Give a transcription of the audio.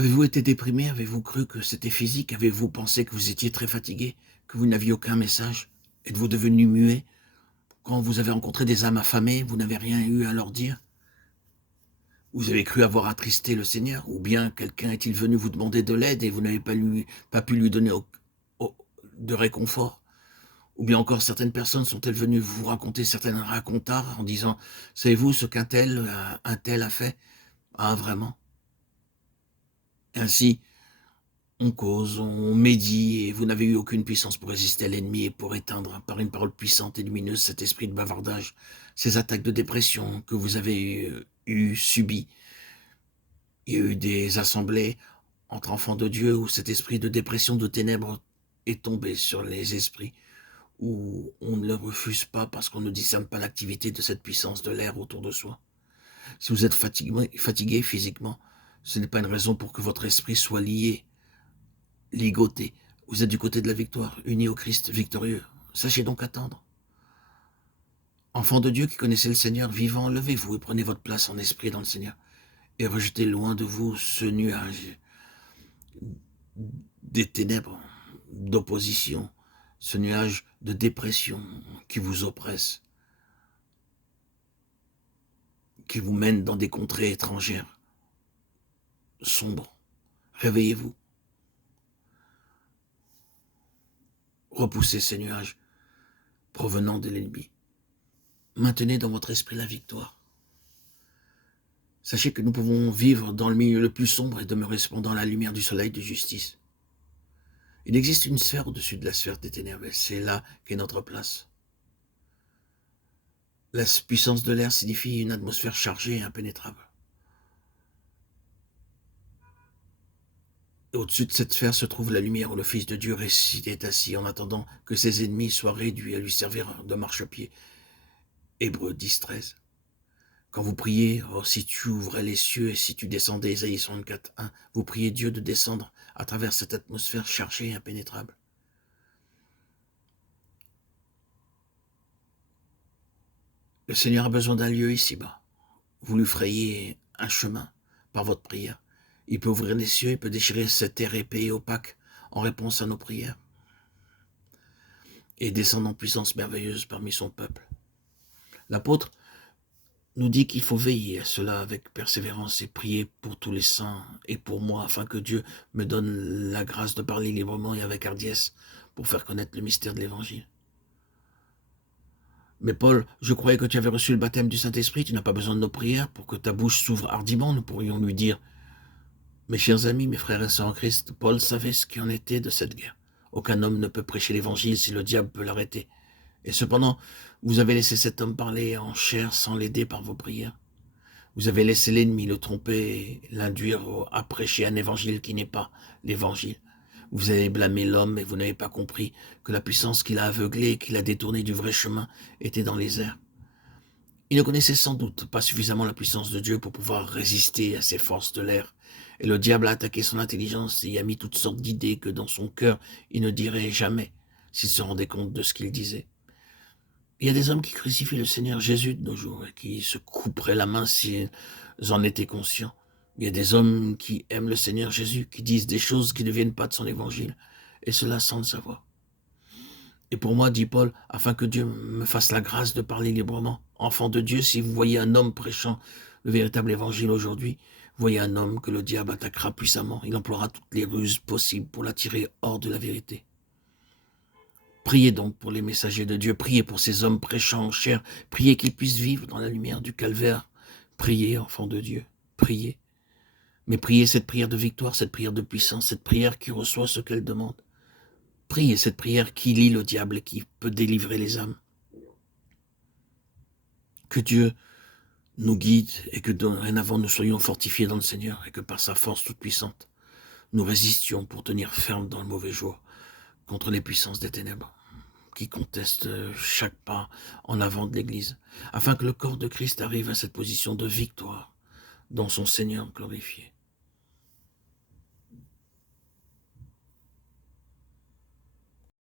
Avez-vous été déprimé? Avez-vous cru que c'était physique? Avez-vous pensé que vous étiez très fatigué? Que vous n'aviez aucun message? Êtes-vous devenu muet? Quand vous avez rencontré des âmes affamées, vous n'avez rien eu à leur dire? Vous avez cru avoir attristé le Seigneur? Ou bien quelqu'un est-il venu vous demander de l'aide et vous n'avez pas pu lui donner de réconfort? Ou bien encore certaines personnes sont-elles venues vous raconter certaines racontards en disant: «Savez-vous ce un tel a fait?» Ah vraiment? Ainsi, on cause, on médit et vous n'avez eu aucune puissance pour résister à l'ennemi et pour éteindre par une parole puissante et lumineuse cet esprit de bavardage, ces attaques de dépression que vous avez subies. Il y a eu des assemblées entre enfants de Dieu où cet esprit de dépression, de ténèbres est tombé sur les esprits, où on ne le refuse pas parce qu'on ne discerne pas l'activité de cette puissance de l'air autour de soi. Si vous êtes fatigué physiquement, ce n'est pas une raison pour que votre esprit soit ligoté. Vous êtes du côté de la victoire, unis au Christ victorieux. Sachez donc attendre. Enfants de Dieu qui connaissez le Seigneur vivant, levez-vous et prenez votre place en esprit dans le Seigneur. Et rejetez loin de vous ce nuage des ténèbres, d'opposition, ce nuage de dépression qui vous oppresse, qui vous mène dans des contrées étrangères, sombres. Réveillez-vous. Repoussez ces nuages provenant de l'ennemi. Maintenez dans votre esprit la victoire. Sachez que nous pouvons vivre dans le milieu le plus sombre et demeurer cependant à la lumière du soleil de justice. Il existe une sphère au-dessus de la sphère des ténèbres, et c'est là qu'est notre place. La puissance de l'air signifie une atmosphère chargée et impénétrable. Et au-dessus de cette sphère se trouve la lumière où le Fils de Dieu est assis en attendant que ses ennemis soient réduits à lui servir de marchepied. Hébreux 10:13. Quand vous priez, oh, si tu ouvrais les cieux et si tu descendais, Ésaïe 64:1, vous priez Dieu de descendre à travers cette atmosphère chargée et impénétrable. Le Seigneur a besoin d'un lieu ici-bas. Vous lui frayez un chemin par votre prière. Il peut ouvrir les cieux, il peut déchirer cette terre épais et opaque en réponse à nos prières et descendre en puissance merveilleuse parmi son peuple. L'apôtre nous dit qu'il faut veiller à cela avec persévérance et prier pour tous les saints et pour moi, afin que Dieu me donne la grâce de parler librement et avec hardiesse pour faire connaître le mystère de l'Évangile. Mais Paul, je croyais que tu avais reçu le baptême du Saint-Esprit, tu n'as pas besoin de nos prières pour que ta bouche s'ouvre hardiment, nous pourrions lui dire. Mes chers amis, mes frères et sœurs en Christ, Paul savait ce qui en était de cette guerre. Aucun homme ne peut prêcher l'Évangile si le diable peut l'arrêter. Et cependant, vous avez laissé cet homme parler en chair sans l'aider par vos prières. Vous avez laissé l'ennemi le tromper, l'induire à prêcher un évangile qui n'est pas l'évangile. Vous avez blâmé l'homme et vous n'avez pas compris que la puissance qui l'a aveuglé, qui l'a détourné du vrai chemin, était dans les airs. Il ne connaissait sans doute pas suffisamment la puissance de Dieu pour pouvoir résister à ces forces de l'air. Et le diable a attaqué son intelligence et y a mis toutes sortes d'idées que dans son cœur il ne dirait jamais s'il se rendait compte de ce qu'il disait. Il y a des hommes qui crucifient le Seigneur Jésus de nos jours et qui se couperaient la main s'ils en étaient conscients. Il y a des hommes qui aiment le Seigneur Jésus, qui disent des choses qui ne viennent pas de son évangile, et cela sans le savoir. Et pour moi, dit Paul, afin que Dieu me fasse la grâce de parler librement, enfant de Dieu, si vous voyez un homme prêchant le véritable évangile aujourd'hui, voyez un homme que le diable attaquera puissamment, il emploiera toutes les ruses possibles pour l'attirer hors de la vérité. Priez donc pour les messagers de Dieu, priez pour ces hommes prêchant en chair, priez qu'ils puissent vivre dans la lumière du calvaire. Priez, enfants de Dieu, priez. Mais priez cette prière de victoire, cette prière de puissance, cette prière qui reçoit ce qu'elle demande. Priez cette prière qui lie le diable et qui peut délivrer les âmes. Que Dieu nous guide et que dorénavant nous soyons fortifiés dans le Seigneur et que par sa force toute puissante, nous résistions pour tenir ferme dans le mauvais jour contre les puissances des ténèbres qui contestent chaque pas en avant de l'Église, afin que le corps de Christ arrive à cette position de victoire dans son Seigneur glorifié.